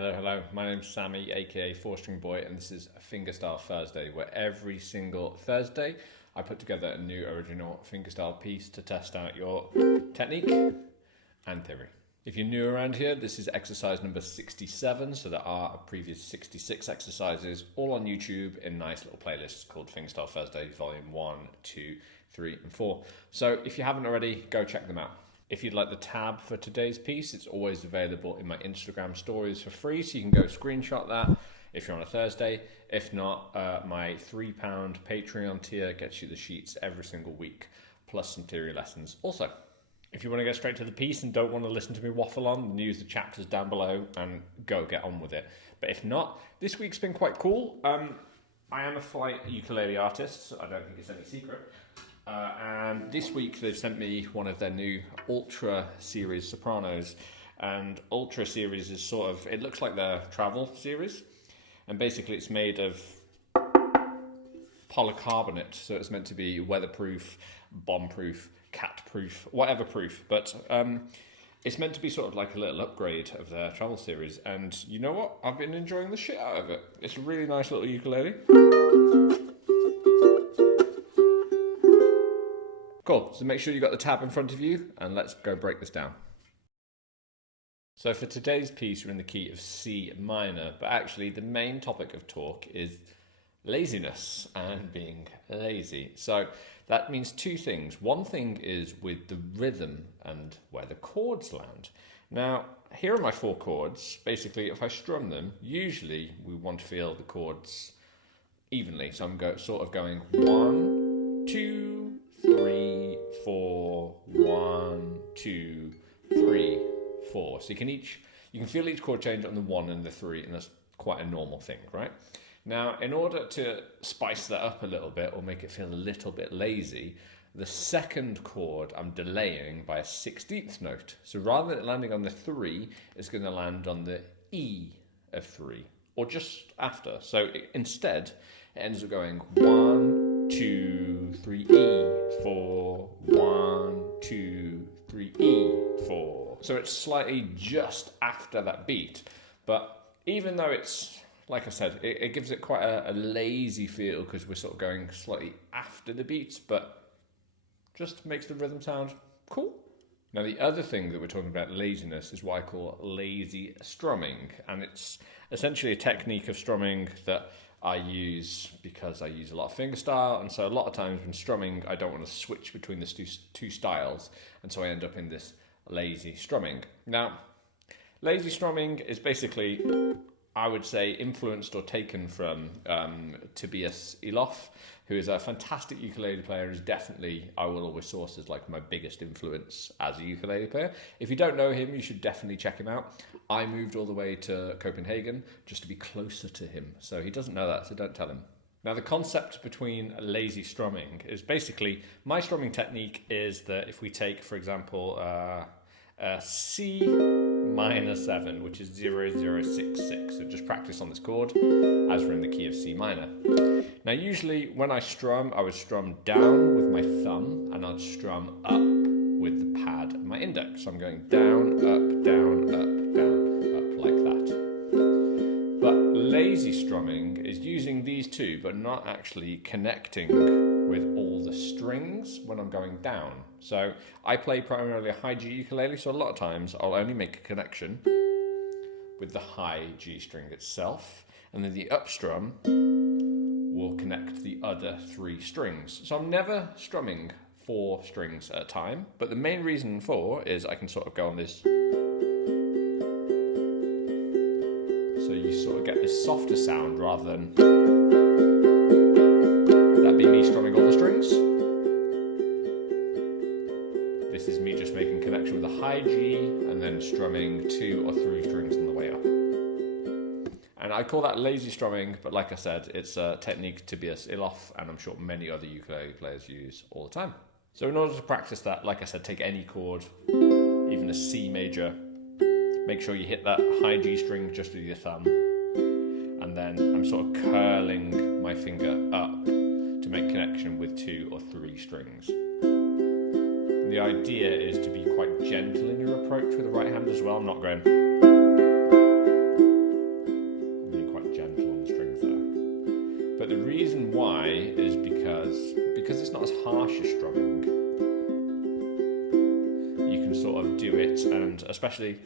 Hello. My name's Sammy, aka 4-String Boy, and this is Fingerstyle Thursday, where every single Thursday I put together a new original fingerstyle piece to test out your technique and theory. If you're new around here, this is exercise number 67, so there are previous 66 exercises, all on YouTube in nice little playlists called Fingerstyle Thursday, Volume 1, 2, 3, and 4. So if you haven't already, go check them out. If you'd like the tab for today's piece, it's always available in my Instagram stories for free, so you can go screenshot that if you're on a Thursday. If not, my £3 Patreon tier gets you the sheets every single week, plus some theory lessons also. If you want to get straight to the piece and don't want to listen to me waffle on, then use the chapters down below and go get on with it. But if not, this week's been quite cool. I am a flight ukulele artist, so I don't think it's any secret. And this week they've sent me one of their new Ultra series sopranos, and Ultra series is sort of, it looks like their travel series, and basically it's made of polycarbonate, so it's meant to be weatherproof, bomb-proof, cat-proof, whatever proof, but it's meant to be sort of like a little upgrade of their travel series, and you know what? I've been enjoying the shit out of it. It's a really nice little ukulele. Cool, so make sure you got the tab in front of you, and let's go break this down. So for today's piece, we're in the key of C minor, but actually the main topic of talk is laziness and being lazy. So that means two things. One thing is with the rhythm and where the chords land. Now, here are my 4 chords. Basically, if I strum them, usually we want to feel the chords evenly. So I'm sort of going 1, 2, 3, 4, 1, 2, 3, 4. So you can feel each chord change on the 1 and the 3, and that's quite a normal thing, right? Now, in order to spice that up a little bit or make it feel a little bit lazy, the second chord I'm delaying by a 16th note. So rather than it landing on the 3, it's going to land on the E of 3, or just after. So instead, it ends up going 1, 2, 3, E, 4, 1, 2, 3, E, 4. So it's slightly just after that beat, but even though it's, like I said, it gives it quite a lazy feel because we're sort of going slightly after the beats, but just makes the rhythm sound cool. Now the other thing that we're talking about, laziness, is what I call lazy strumming, and it's essentially a technique of strumming that I use because I use a lot of fingerstyle, and so a lot of times when strumming I don't want to switch between the two styles, and so I end up in this lazy strumming. Now, lazy strumming is basically, I would say, influenced or taken from Tobias Elof, who is a fantastic ukulele player, is definitely, I will always source as like my biggest influence as a ukulele player. If you don't know him, you should definitely check him out. I moved all the way to Copenhagen just to be closer to him, so he doesn't know that, so don't tell him. Now the concept between lazy strumming is basically, my strumming technique is that if we take, for example, a C minor 7, which is 0066. So just practice on this chord as we're in the key of C minor. Now usually when I strum, I would strum down with my thumb and I'd strum up with the pad of my index. So I'm going down, up, down, up, down, up, like that. But lazy strumming is using these two but not actually connecting with all the strings when I'm going down. So I play primarily a high G ukulele, so a lot of times I'll only make a connection with the high G string itself, and then the up strum will connect the other 3 strings. So I'm never strumming 4 strings at a time, but the main reason for is I can sort of go on this. So you sort of get this softer sound rather than that be me strumming all the strings. This is me just making connection with a high G and then strumming 2 or 3 strings on the way up. And I call that lazy strumming, but like I said, it's a technique Tobias Elof, and I'm sure many other ukulele players use all the time. So in order to practice that, like I said, take any chord, even a C major, make sure you hit that high G string just with your thumb, and then I'm sort of curling my finger up to make connection with 2 or 3 strings. And the idea is to be quite gentle in your approach with the right hand as well. I'm not going harsher strumming, you can sort of do it, and especially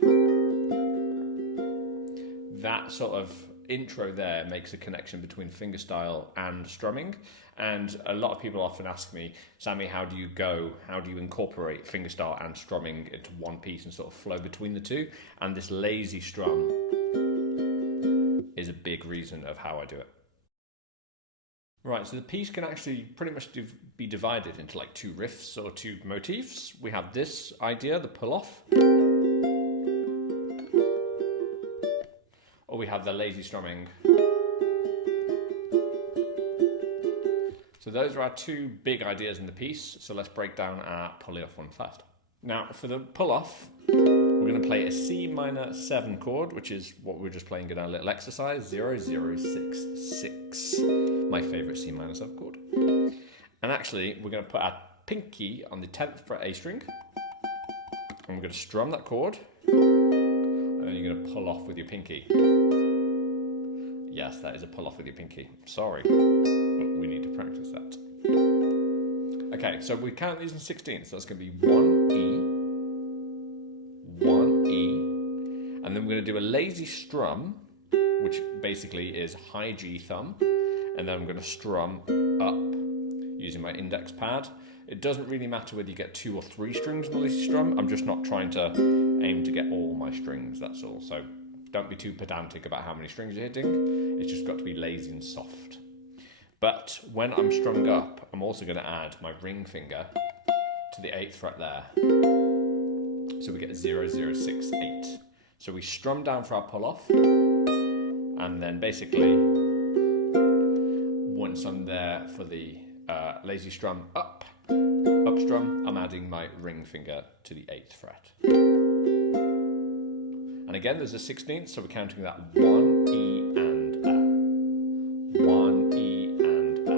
that sort of intro there makes a connection between fingerstyle and strumming. And a lot of people often ask me, Sammy, how do you incorporate fingerstyle and strumming into one piece and sort of flow between the two? And this lazy strum is a big reason of how I do it. Right, so the piece can actually pretty much be divided into like two riffs or two motifs. We have this idea, the pull-off, or we have the lazy strumming. So those are our two big ideas in the piece. So let's break down our pull-off one first. Now for the pull-off, we're going to play a C minor 7 chord, which is what we're just playing in our little exercise, 0066, my favourite C minor 7 chord. And actually, we're going to put our pinky on the 10th fret A string, and we're going to strum that chord, and then you're going to pull off with your pinky. Yes, that is a pull off with your pinky. Sorry, but we need to practice that. Okay, so we count these in 16ths, so that's going to be 1 E, and then we're going to do a lazy strum, which basically is high G thumb, and then I'm going to strum up using my index pad. It doesn't really matter whether you get 2 or 3 strings in the lazy strum. I'm just not trying to aim to get all my strings, that's all. So don't be too pedantic about how many strings you're hitting. It's just got to be lazy and soft. But when I'm strumming up, I'm also going to add my ring finger to the 8th fret there. So we get 0068. So we strum down for our pull off, and then basically once I'm there for the lazy strum up strum, I'm adding my ring finger to the 8th fret. And again, there's a 16th, so we're counting that 1 E and A, 1 E and A.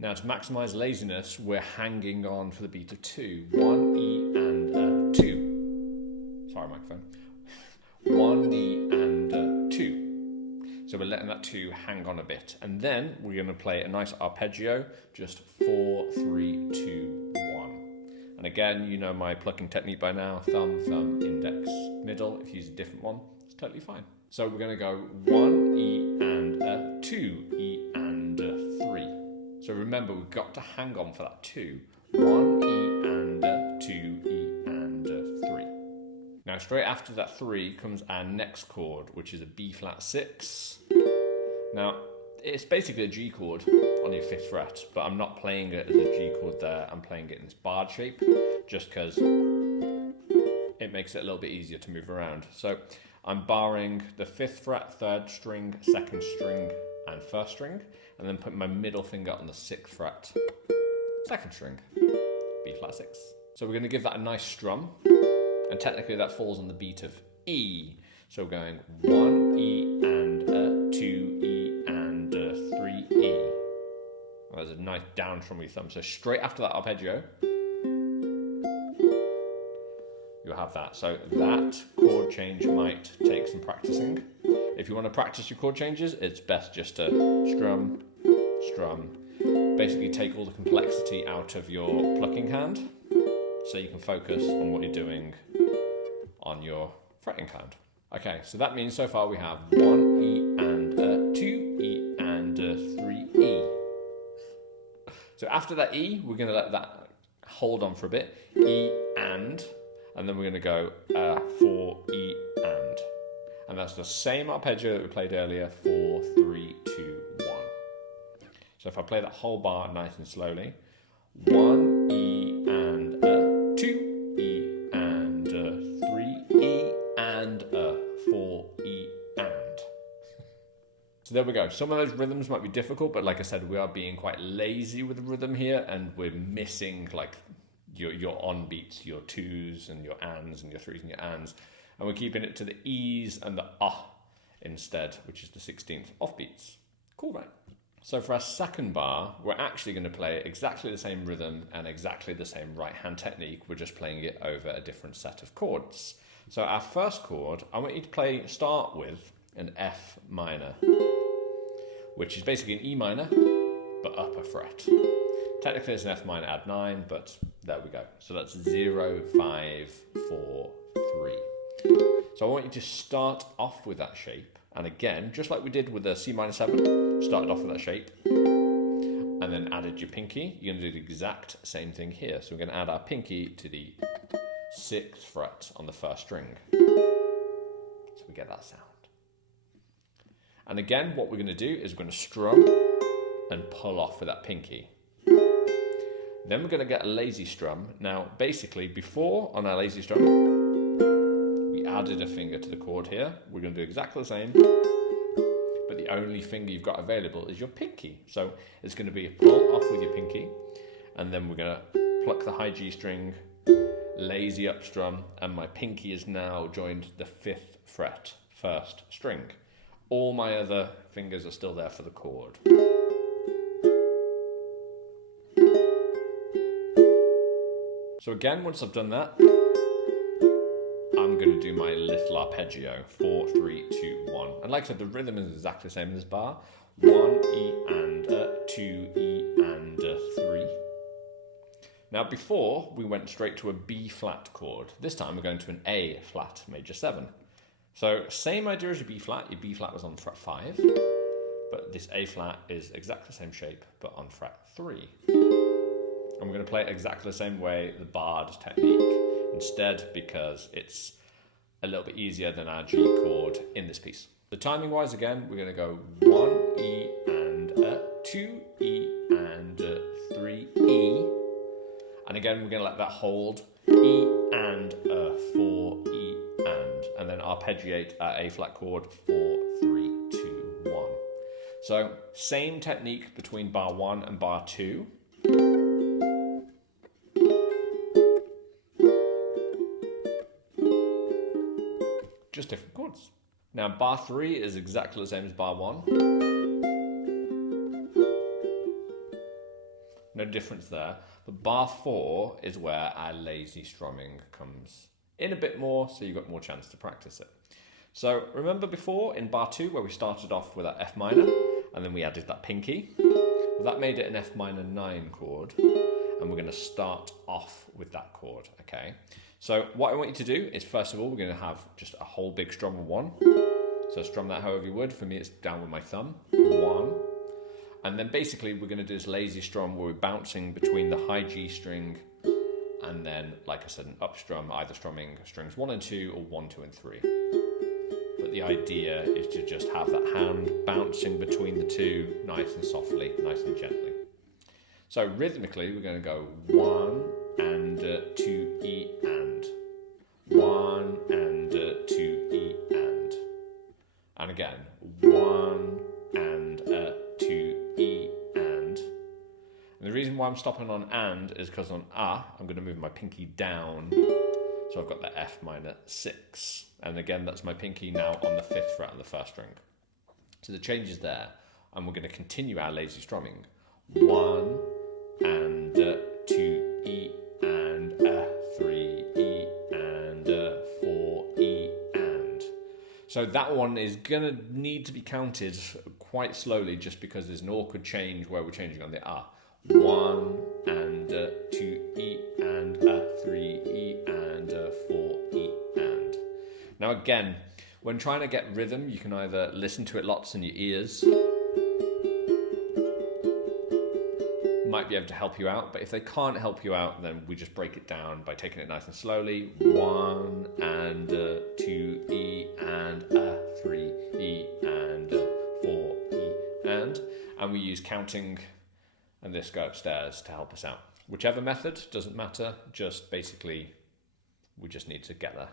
Now to maximize laziness, we're hanging on for the beat of 2, 1 E and A, 2. Sorry, microphone. 1 E and A, 2. So we're letting that 2 hang on a bit. And then we're going to play a nice arpeggio, just 4, 3, 2, 1. And again, you know my plucking technique by now, thumb, thumb, index, middle. If you use a different one, it's totally fine. So we're going to go 1 E and A, 2 E and A, 3. So remember, we've got to hang on for that 2. 1 E and A, 2 E and A, 3. Now straight after that 3 comes our next chord, which is a B flat 6. Now it's basically a G chord on your 5th fret, but I'm not playing it as a G chord there. I'm playing it in this barred shape just because it makes it a little bit easier to move around. So I'm barring the 5th fret, 3rd string, 2nd string and 1st string, and then putting my middle finger on the 6th fret, 2nd string, B flat 6. So we're going to give that a nice strum, and technically that falls on the beat of E. So we're going 1 E and A, 2 E and A, 3 E. Well, there's a nice down strum with your thumb. So straight after that arpeggio, you'll have that. So that chord change might take some practicing. If you want to practice your chord changes, it's best just to strum, strum. Basically take all the complexity out of your plucking hand so you can focus on what you're doing on your fretting hand. Okay, so that means so far we have 1 E and A, 2 E and A, 3 E. So after that E, we're going to let that hold on for a bit. E and then we're going to go 4 E and. And that's the same arpeggio that we played earlier, 4, 3, 2, 1. So if I play that whole bar nice and slowly, 1 E and A, 2 E and A, 3 E and A, 4 E and. So there we go. Some of those rhythms might be difficult, but like I said, we are being quite lazy with the rhythm here, and we're missing like your on beats, your 2s and your ands and your 3s and your ands, and we're keeping it to the E's and the instead, which is the 16th off beats. Cool, right? So for our second bar, we're actually going to play exactly the same rhythm and exactly the same right hand technique. We're just playing it over a different set of chords. So our first chord, I want you to start with an F minor, which is basically an E minor, but up a fret. Technically it's an F minor add 9, but there we go. So that's 0, 5, 4, 3. So I want you to start off with that shape. And again, just like we did with the C minor 7, started off with that shape and then added your pinky. You're going to do the exact same thing here. So we're going to add our pinky to the 6th fret on the first string. So we get that sound. And again, what we're going to do is we're going to strum and pull off with that pinky. Then we're going to get a lazy strum. Now, basically, before on our lazy strum, we added a finger to the chord here. We're going to do exactly the same, but the only finger you've got available is your pinky. So it's going to be a pull off with your pinky, and then we're going to pluck the high G string, lazy up strum, and my pinky is now joined the 5th fret, first string. All my other fingers are still there for the chord. So again, once I've done that, I'm going to do my little arpeggio, 4, 3, 2, 1. And like I said, the rhythm is exactly the same as this bar. 1, E and a, 2, E and a, 3. Now before, we went straight to a B flat chord. This time we're going to an A flat major 7. So same idea as your B flat was on fret 5, but this A flat is exactly the same shape, but on fret 3. And we're going to play it exactly the same way, the barred technique, instead, because it's a little bit easier than our G chord in this piece. So timing wise, again, we're going to go 1 E and a, 2 E and a, 3 E. And again, we're going to let that hold, E and a, 4 E and then arpeggiate our A flat chord, 4, 3, 2, 1. So same technique between bar 1 and bar 2. Just different chords. Now bar 3 is exactly the same as bar 1. No difference there. But bar 4 is where our lazy strumming comes in a bit more, so you've got more chance to practice it. So remember before in bar 2 where we started off with that F minor and then we added that pinky? Well, that made it an F minor 9 chord, and we're going to start off with that chord, okay? So what I want you to do is, first of all, we're going to have just a whole big strum of 1. So strum that however you would. For me, it's down with my thumb. 1. And then basically we're going to do this lazy strum where we're bouncing between the high G string and then, like I said, an up strum, either strumming strings 1 and 2 or 1, 2 and 3. But the idea is to just have that hand bouncing between the two nice and softly, nice and gently. So rhythmically, we're going to go 1 and 2 E and 1 and 2 E and again 1 and 2 E and the reason why I'm stopping on and is because on I'm going to move my pinky down, so I've got the F minor 6, and again that's my pinky now on the 5th fret on the first string. So the change is there, and we're going to continue our lazy strumming. 1 and 2 E and 3 E and 4 E and. So that one is going to need to be counted quite slowly, just because there's an awkward change where we're changing on the 1 and 2 E and 3 E and 4 E and. Now again, when trying to get rhythm, you can either listen to it lots in your ears, might be able to help you out, but if they can't help you out, then we just break it down by taking it nice and slowly. 1 and 2 E and 3 E and 4 E and we use counting and this go upstairs to help us out. Whichever method, doesn't matter, just basically we just need to get there.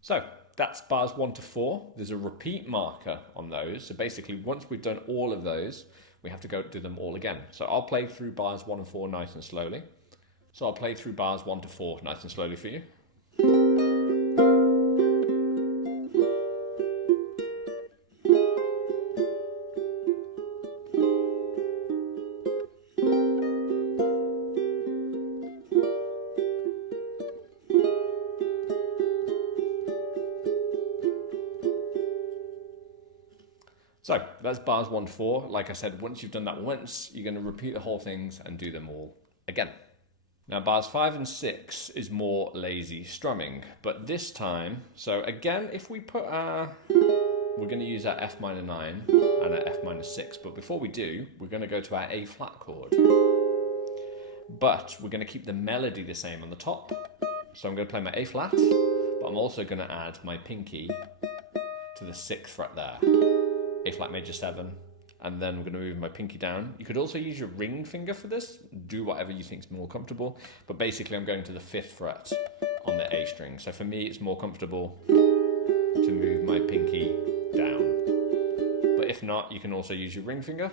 So that's bars 1 to 4. There's a repeat marker on those, so basically once we've done all of those, we have to go do them all again. So I'll play through bars 1 and 4 nice and slowly. So I'll play through bars 1 to 4 nice and slowly for you. So that's bars 1 to 4. Like I said, once you've done that once, you're going to repeat the whole things and do them all again. Now bars 5 and 6 is more lazy strumming, but this time, so again, if we put our, we're going to use our F minor 9 and our F minor 6, but before we do, we're going to go to our A flat chord. But we're going to keep the melody the same on the top. So I'm going to play my A flat, but I'm also going to add my pinky to the 6th fret there. A flat major 7, and then we're going to move my pinky down. You could also use your ring finger for this, do whatever you think is more comfortable, but basically I'm going to the 5th fret on the A string. So for me it's more comfortable to move my pinky down. But if not, you can also use your ring finger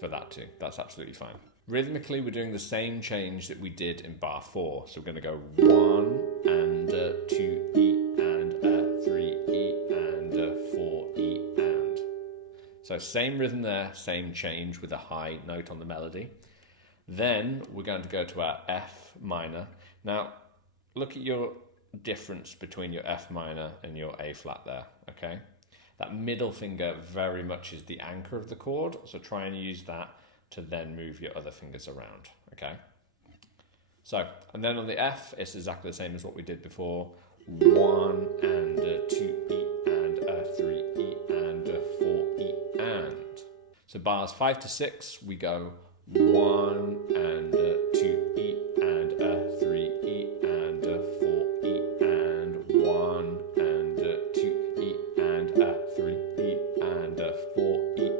for that too. That's absolutely fine. Rhythmically, we're doing the same change that we did in bar 4. So we're going to go 1 and 2 E and 3 E and 4 E and. So same rhythm there, same change with a high note on the melody. Then we're going to go to our F minor. Now, look at your difference between your F minor and your A flat there, okay? That middle finger very much is the anchor of the chord, so try and use that to then move your other fingers around, okay? So, and then on the F, it's exactly the same as what we did before. 1 and 2 E and 3 E and 4 E and. So bars 5 to 6, we go 1 and 2 E and 3 E and 4 E and 1 and 2 E and 3 E and 4 E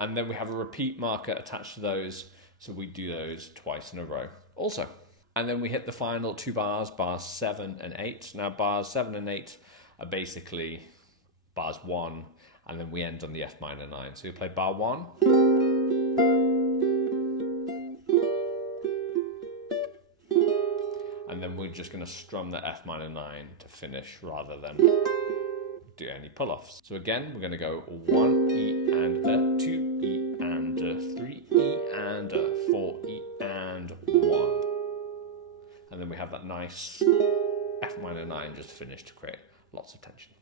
and then we have a repeat marker attached to those, so we do those twice in a row also. And then we hit the final 2 bars, bars 7 and 8. Now bars 7 and 8 are basically bars 1, and then we end on the F minor 9. So we play bar 1. And then we're just going to strum the F minor 9 to finish rather than do any pull-offs. So again, we're going to go 1 E and 2 E and 3 E and 4 E and 1. And then we have that nice F minor 9 just finished to create lots of tension.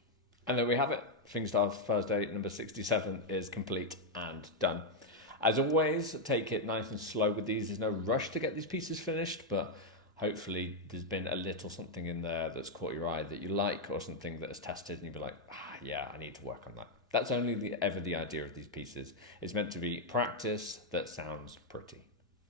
And there we have it. Fingerstyle Thursday number 67 is complete and done. As always, take it nice and slow with these. There's no rush to get these pieces finished, but hopefully there's been a little something in there that's caught your eye that you like, or something that has tested and you'll be like, yeah, I need to work on that. That's only ever the idea of these pieces. It's meant to be practice that sounds pretty.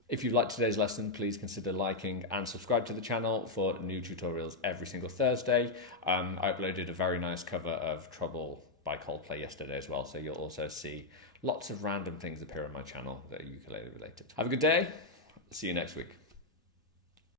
If you liked today's lesson, please consider liking and subscribe to the channel for new tutorials every single Thursday. I uploaded a very nice cover of Trouble by Coldplay yesterday as well, so you'll also see lots of random things appear on my channel that are ukulele related. Have a good day. See you next week.